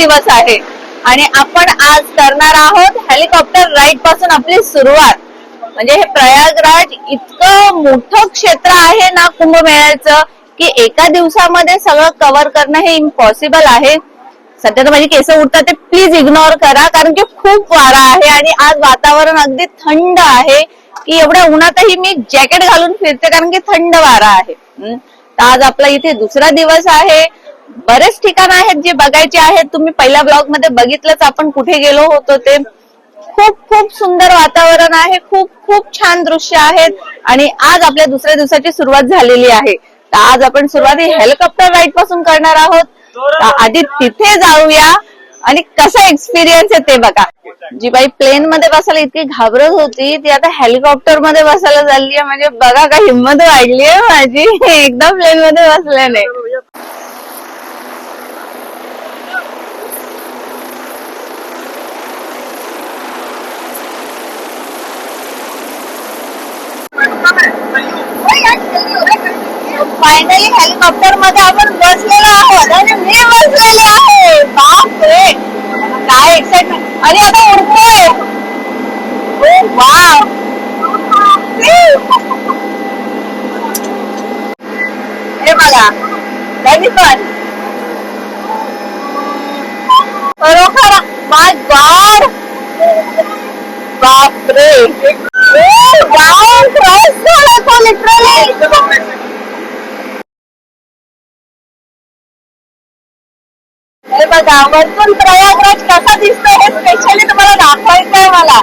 दिवस आहे आणि आपण आज करणार आहोत हेलिकॉप्टर राईड पासून आपली सुरुवात. म्हणजे हे प्रयागराज इतकं मोठं क्षेत्र आहे ना कुंभमेळ्याचं की एका दिवसामध्ये सगळं कव्हर करणं हे इम्पॉसिबल आहे. सध्या तर माझी केस उडतात ते प्लीज इग्नोर करा कारण की खूप वारा आहे आणि आज वातावरण अगदी थंड आहे की एवढ्या उन्हातही मी जॅकेट घालून फिरते कारण की थंड वारा आहे. तर आज आपला इथे दुसरा दिवस आहे. बरेच ठिकाण आहेत जे बघायचे आहेत. तुम्ही पहिल्या ब्लॉग मध्ये बघितलंच आपण कुठे गेलो होतो ते. खूप खूप सुंदर वातावरण आहे. खूप खूप छान दृश्य आहेत आणि आज आपल्या दुसऱ्या दिवसाची सुरुवात झालेली आहे. तर आज आपण सुरुवात हेलिकॉप्टर राईड पासून करणार आहोत. आधी तिथे जाऊया आणि कसा एक्सपिरियन्स आहे ते बघा. जी बाई प्लेन मध्ये बसायला इतकी घाबरत होती ती आता हेलिकॉप्टर मध्ये बसायला चालली आहे. म्हणजे बघा का हिंमत वाढली आहे माझी एकदा प्लेन मध्ये बसल्याने. फायनली हेलिकॉप्टर मध्ये आपण बसलेलो आहोत आणि मी बसलेली आहे. बापरे काय एक्साइटमेंट. आणि आता उडतोय. वाव हे बघा कधी पण खरोखर माय गॉड. बापरे वाव क्रॉस झाला तो लिटरली. हे बघा वरतून प्रयागराज कसा दिसतोय हे स्पेशली तुम्हाला दाखवायचंय मला.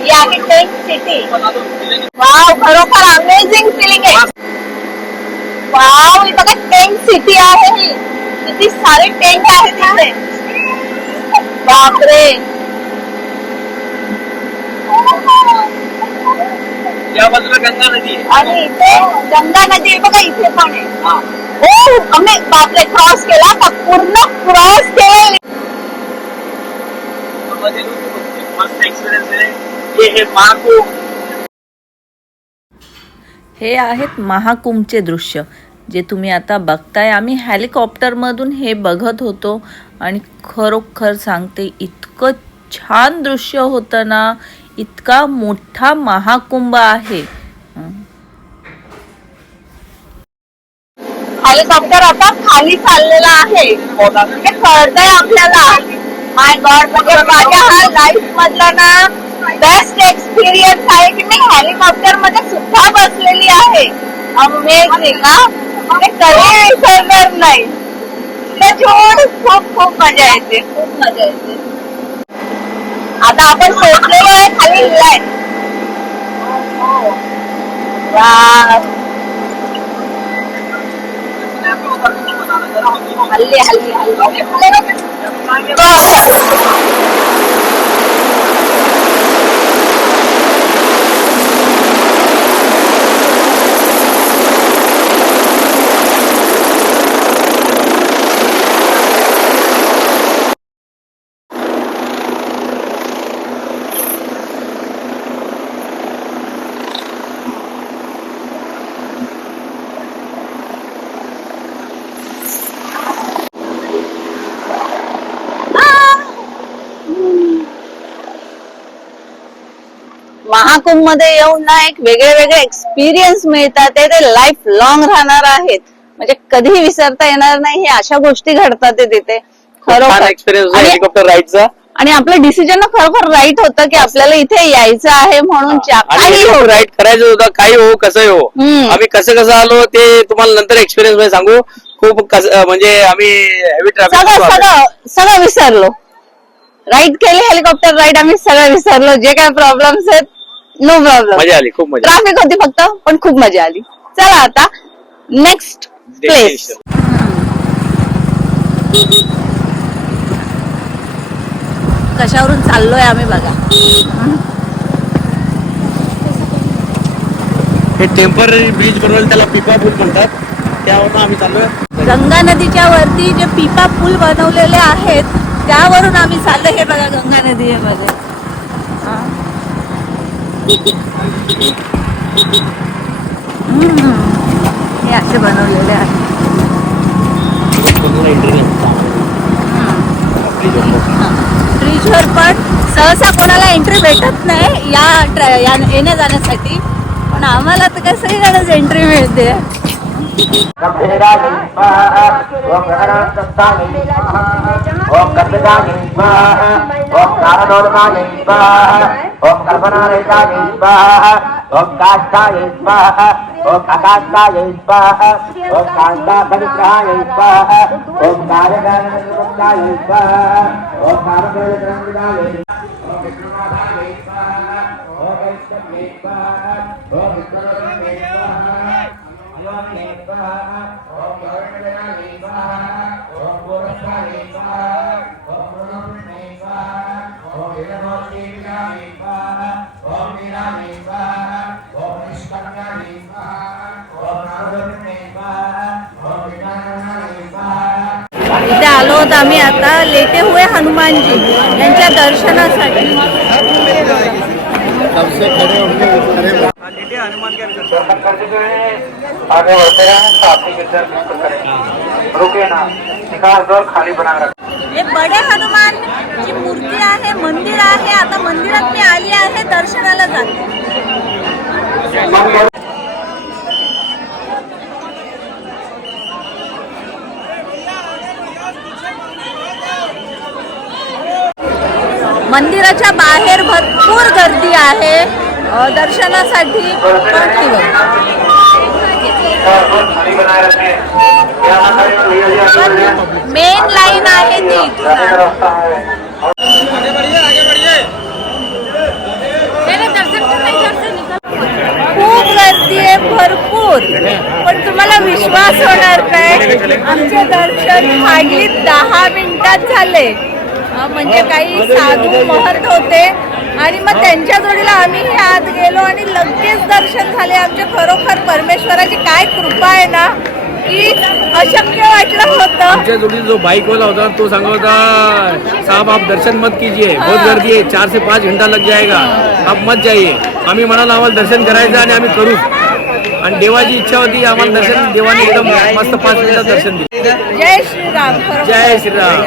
ही आहे टेंट सिटी. वाव खरोखर अमेझिंग फिलिंग आहे. वाव ही बघा टेंट सिटी आहे. ही किती सारे टेंट आहेत तिथे. बापरे या बाजूला गंगा नदी आहे आणि इथे गंगा नदी आहे बघा. इथे पण आहे. हो आम्ही बापरे क्रॉस केला का पूर्ण क्रॉस केला. मस्त एक्सपिरियन्स आहे. हे महाकुंभ. हे आहेत महाकुंभचे दृश्य जे तुम्ही आता बघताय. आम्ही हेलिकॉप्टर मधून हे बघत होतो आणि खरोखर सांगते इतकं छान दृश्य होतं ना. इतका मोठा महाकुंभ आहे. हेलिकॉप्टर आता खाली चाललेला आहे. हे कळतंय आपल्याला. माय गॉड म्हणजे माझ्या हा लाईफ मधला ना बेस्ट एक्सपिरियन्स आहे की मी हेलिकॉप्टर मध्ये सुद्धा बसलेली आहे. अमेझिंग हा. म्हणजे कधी विसरणार नाही. खूप खूप मजा येते. खूप मजा येते. आता आपण पोहोचलेलो आहे खाली लँड. हल्ली हल्ली हल्ली महाकुंभ मध्ये येऊन ना एक वेगळे वेगळे एक्सपिरियन्स मिळतात. ते लाईफ लॉंग राहणार आहेत. म्हणजे कधीही विसरता येणार नाही. हे अशा गोष्टी घडतात तिथे खरोखर. हेलिकॉप्टर राईडचा आणि आपलं डिसिजन खरोखर राईट होतं की आपल्याला इथे यायचं आहे म्हणून. राईड करायचं होतं. काही हो कसंही हो. आम्ही कसं आलो ते तुम्हाला नंतर एक्सपिरियन्स मध्ये सांगू. खूप म्हणजे आम्ही हेवी ट्रॅफिक सगळं विसरलो. राईड केली हेलिकॉप्टर राईड आम्ही सगळं विसरलो. जे काय प्रॉब्लेम्स आहेत नो प्रॉब्लेम. मजा आली. खूप मजा. ट्रॅफिक होती फक्त पण खूप मजा आली. चला आता नेक्स्ट प्लेस. कशावरून चाललोय आम्ही बघा. हे टेम्पररी ब्रिज बनवलं त्याला पिपा पूल म्हणतात. त्यावरून आम्ही चाललोय. गंगा नदीच्या वरती जे पिपा पूल बनवलेले आहेत त्यावरून आम्ही चाललो. हे बघा गंगा नदी आहे मध्ये. हे असे बनवलेले आहेत. ब्रिजवर पण सहसा कोणाला एंट्री भेटत नाही या येण्या जाण्यासाठी, पण आम्हाला तर काय सगळीकडेच एंट्री मिळते. इथे आलो होतो आम्ही आता लेटे हुए हनुमानजी यांच्या दर्शनासाठी. हे बडे हनुमान ची मूर्ती आहे, मंदिर आहे. आता मंदिरात मी आली आहे, दर्शनाला जाते. मंदिराच्या बाहेर भरपूर गर्दी आहे दर्शनासाठी. मेन लाईन आहे ती. खूप गर्दी आहे, भरपूर. पण तुम्हाला विश्वास होणार काय, आमचे दर्शन हार्डली 10 मिनिटात झाले. म्हणजे काही साधू महंत होते आणि मग त्यांच्या जोडीला आम्ही आत गेलो आणि लगेच दर्शन झाले आमचे. खरोखर परमेश्वराची काय कृपा आहे ना, की अशक्य वाटलं होतं. आमच्या जोडी जो बाईक वाला होता तो सांगत होता, साहब आप दर्शन मत कीजिए, बहुत गर्दी है, 4 से 5 घंटा लग जाएगा, आप मत जाइए. आम्ही म्हणालो आम्हाला दर्शन करायचं आणि आम्ही करू. आणि देवाची इच्छा होती, आम्हाला दर्शन देवाने एकदम मस्त 5 मिनिटात दर्शन दिले. जय श्रीराम. जय श्रीराम.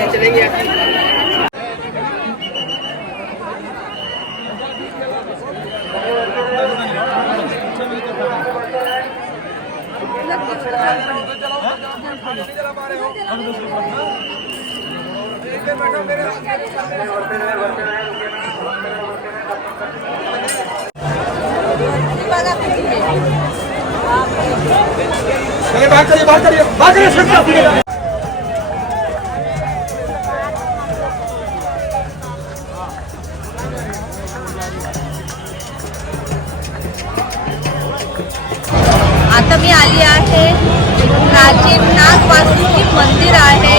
आता मी आली आहे प्राचीन नागवासुकी मंदिर आहे.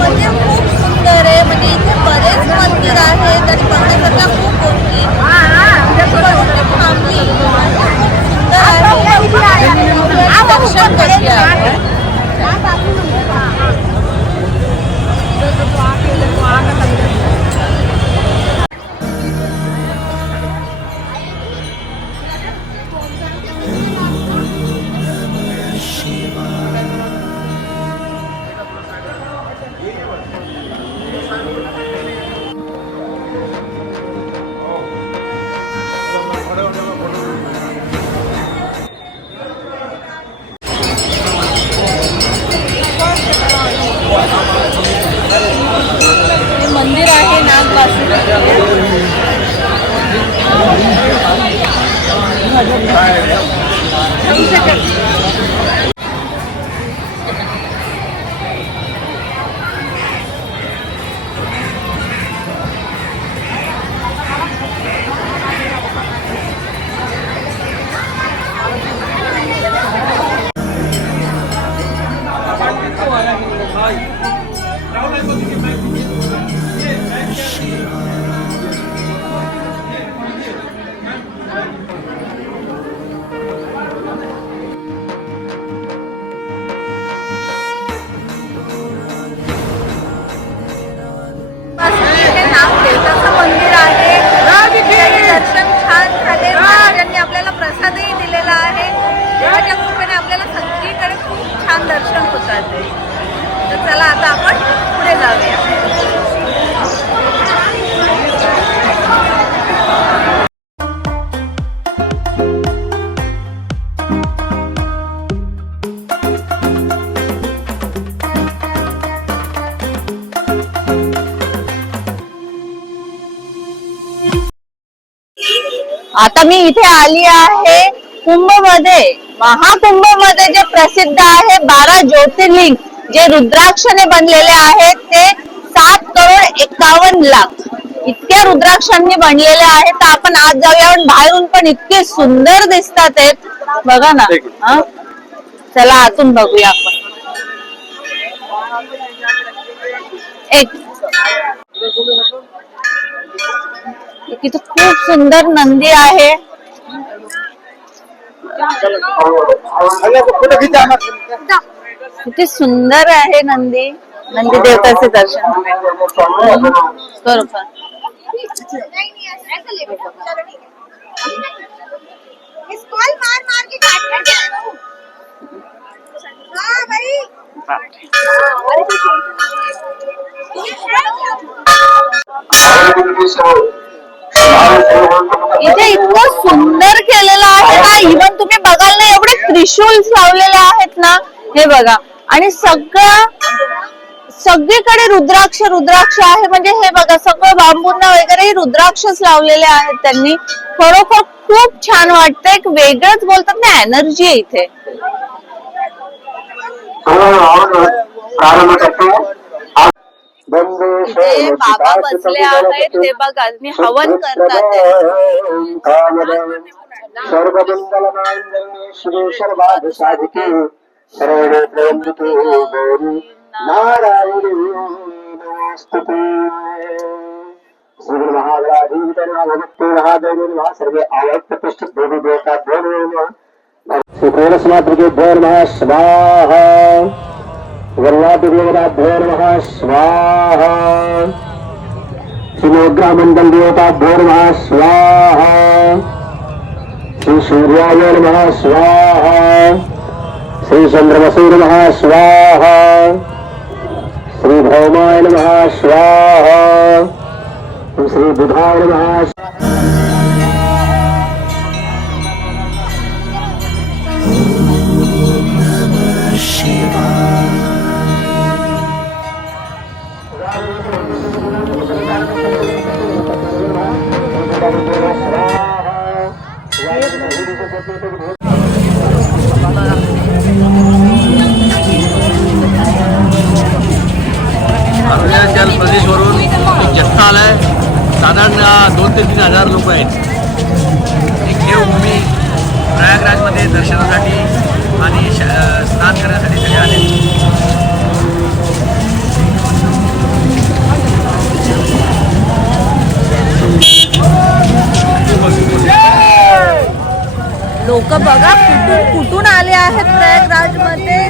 मंदिर खूप सुंदर आहे. म्हणजे इथे बरेच मंदिर आहेत आणि बघण्यासारख्या खूप गोष्टी. थांबली खूप सुंदर आहे. दर्शन करूया आपण. मंदिर आहे नागवासुकी. आहे. तर चला आता आपण पुढे जाऊया. आता मी इथे आली आहे कुंभ मध्ये, महाकुंभ मध्ये जे प्रसिद्ध आहे 12 ज्योतिर्लिंग जे रुद्राक्षाने बनलेले आहेत ते 7,51,00,000 इतक्या रुद्राक्षांनी बनलेले आहेत. तर आपण आज जाऊया. पण बाहेरून पण इतके सुंदर दिसतात आहेत बघा ना. हा, चला आतून बघूया आपण. एक इथे खूप सुंदर नंदी आहे. किती सुंदर आहे नंदी. नंदी देवताचे दर्शन बरोबर. इथे इतकं सुंदर केलेलं आहे ना. इव्हन तुम्ही बघाल ना एवढे त्रिशूल लावलेले आहेत ना. हे बघा. आणि सगळीकडे रुद्राक्ष आहे. म्हणजे हे बघा सगळं बांबूंना वगैरे रुद्राक्षच लावलेले आहेत त्यांनी. खरोखर खूप छान वाटतं. एक वेगळंच बोलतात ना एनर्जी आहे इथे. इथे बाबा बसले आहेत. हे बघा मी हवन करतात. सर्वे आवड प्रतिष्ठित देवी देवता श्रीकैलासमातृभ्यो नमः स्वाहा. वल्लाभ्यो नमः स्वाहा. श्रीनवग्रहमंडल देवताभ्यो नमः स्वाहा. श्री सूर्याय नमः स्वाहा. श्री चंद्रमसे नमः स्वाहा. श्री भौमाय नमः स्वाहा. श्री बुधाय नमः. अरुणाचल प्रदेशवरून एक जत्था आलाय. साधारण 2,000 ते 3,000 लोक आहेत. एक देवभूमी प्रयागराजमध्ये दर्शनासाठी आणि स्नान करण्यासाठी सगळे आले. लोक बघा कुठून आले आहेत प्रयागराज मध्ये.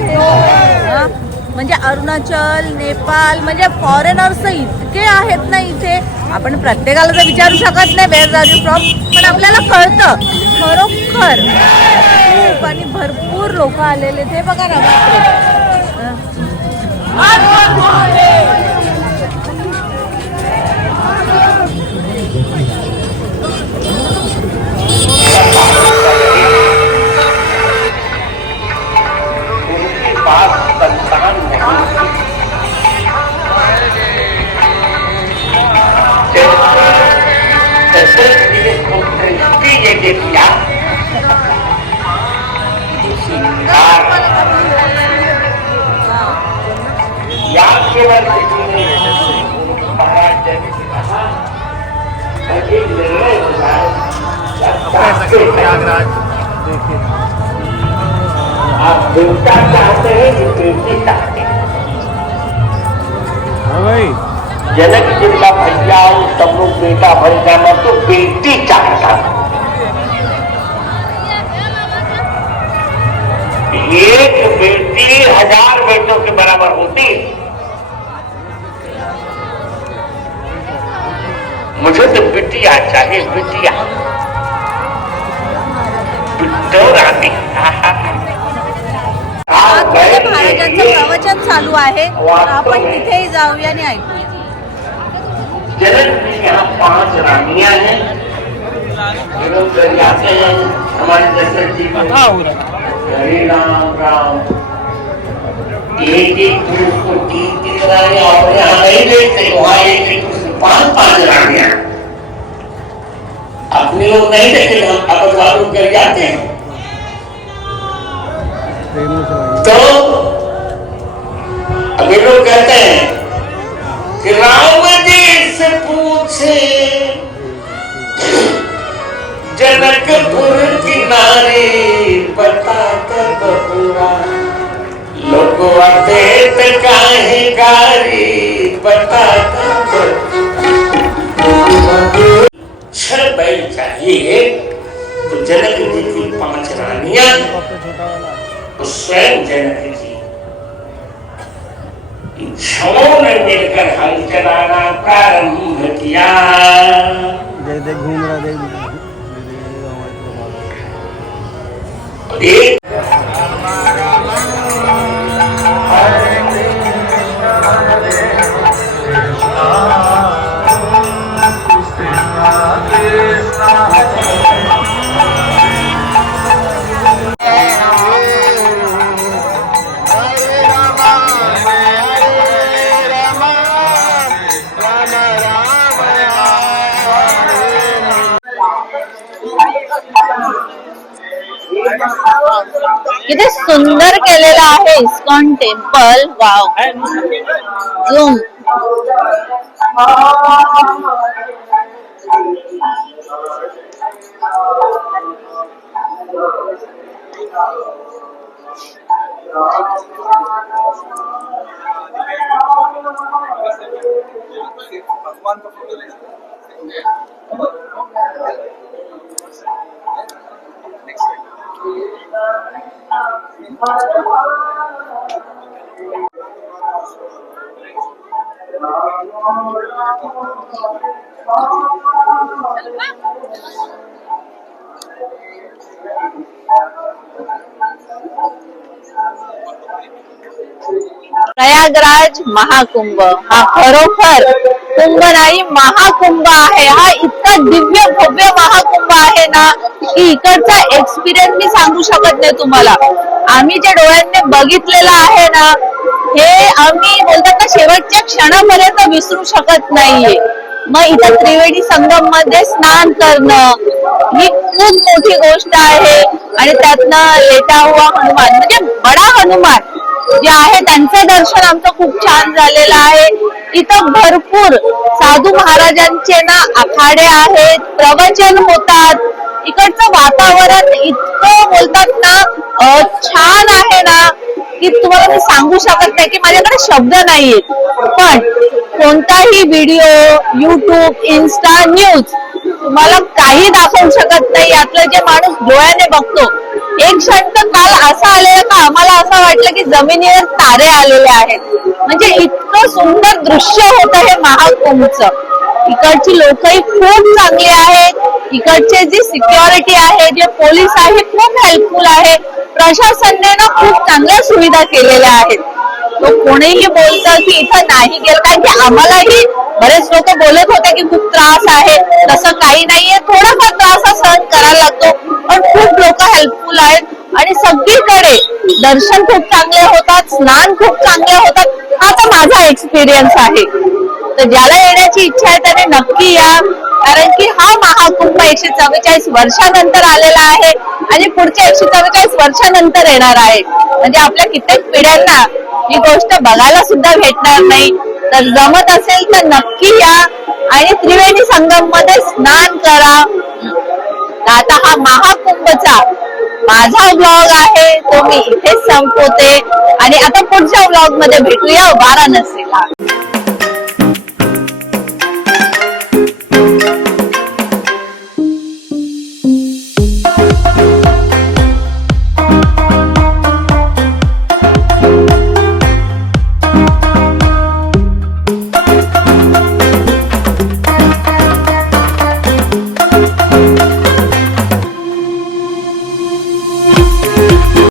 म्हणजे अरुणाचल, नेपाळ म्हणजे फॉरेनर्स इतके आहेत ना इथे. आपण प्रत्येकाला तर विचारू शकत नाही वेअर आर यू फ्रॉम, पण आपल्याला कळतं खरोखर. खूप आणि भरपूर लोक आलेले. ते बघा ना प्रयागराज आप देवता चाहते हैं कि बेटी चाहते हैं. जनक जिनका भैया हो सब लोग बेटा भर जाना तो बेटी चाहता. एक बेटी 1000 बेटों के बराबर होती. मुझे तो बिटिया चाहिए. बिटिया बिट्टो रानी. महाराजांचं प्रवचन चालू आहे, तर आपण तिथेही जाऊया आणि ऐकूया. जनक में यहाँ 5 रानियां हैं, ये लोग दरियाते हैं हमारे दशरथ जी को, हरे राम राम, एक एक पुरुष को 3 रानियां, और यहाँ नहीं देखते, वहाँ एक एक पुरुष को 5 रानियां. अपने लोग नहीं देखे, हम आपस वालों कर जाते हैं. तो अब ये लोग कहते हैं कि राम जी से पूछे जनकपुर की नारी, बता कर बबुआ लोग देत काहे गारी, बता कर 6 बैल चाहिए. तो जनक जी की 5 रानियां, तो स्वयं जनक जी इच्छाओं ने मिलकर हल चलाना प्रारंभ किया. देख घूम रहा देख एक किती सुंदर केलेलं आहे ISKCON temple. Wow. Zoom. Prayagraj Mahakumbh हा खरोखर कुंभ नाही, महाकुंभ आहे. हा इतका दिव्य भव्य महाकुंभ आहे ना की इकडचा एक्सपिरियन्स मी सांगू शकत नाही तुम्हाला. आम्ही जे डोळ्यांनी बघितलेलं आहे ना, हे आम्ही बोलतात ना शेवटच्या क्षणापर्यंत विसरू शकत नाहीये. मग इथं त्रिवेणी संगम मध्ये स्नान करणं ही खूप मोठी गोष्ट आहे. आणि त्यातनं लेटा हुआ हनुमान म्हणजे बडा हनुमान जे आहे त्यांचं दर्शन आमचं खूप छान झालेलं आहे. इथं भरपूर साधू महाराजांचे ना आखाडे आहेत, प्रवचन होतात. इकडचं वातावरण इतकं बोलतात ना छान आहे ना की तुम्हाला मी सांगू शकत नाही की माझ्याकडे शब्द नाहीयेत. पण कोणताही व्हिडिओ, युट्यूब, इन्स्टा, न्यूज तुम्हाला काही दाखवू शकत नाही. यातलं जे माणूस डोळ्याने बघतो. एक क्षण तर काल असा आलेला का आम्हाला असं वाटलं की जमिनीवर तारे आलेले आहेत. म्हणजे इतकं सुंदर दृश्य होतं हे महाकुंभचं. इकडची लोकही खूप चांगली आहेत. इकडचे जी सिक्युरिटी आहे, जे पोलीस आहे, खूप हेल्पफुल आहे. प्रशासनाने ना खूप चांगल्या सुविधा केलेल्या आहेत. तो कोणीही बोलतं की इथं नाही गेलं, कारण की आम्हालाही बरेच लोक बोलत होते की खूप त्रास आहे. तसं काही नाहीये, थोडाफार त्रास सहन करायला लागतो, पण खूप लोक हेल्पफुल आहेत. आणि सगळीकडे दर्शन खूप चांगले होतात, स्नान खूप चांगले होतात. हा तर माझा एक्सपिरियन्स आहे. तर ज्याला येण्याची इच्छा आहे त्याने नक्की या, कारण की हा महाकुंभ 144 वर्षानंतर आलेला आहे आणि पुढच्या 144 वर्षानंतर येणार आहे. म्हणजे आपल्या कित्येक पिढ्यांना ही गोष्ट बघायला सुद्धा भेटणार नाही. तर जमत असेल तर नक्की या आणि त्रिवेणी संगम मध्ये स्नान करा. आता हा महाकुंभचा माझा ब्लॉग आहे तो मी इथेच संपवते आणि आता पुढच्या ब्लॉग मध्ये भेटूया वाराणसीला.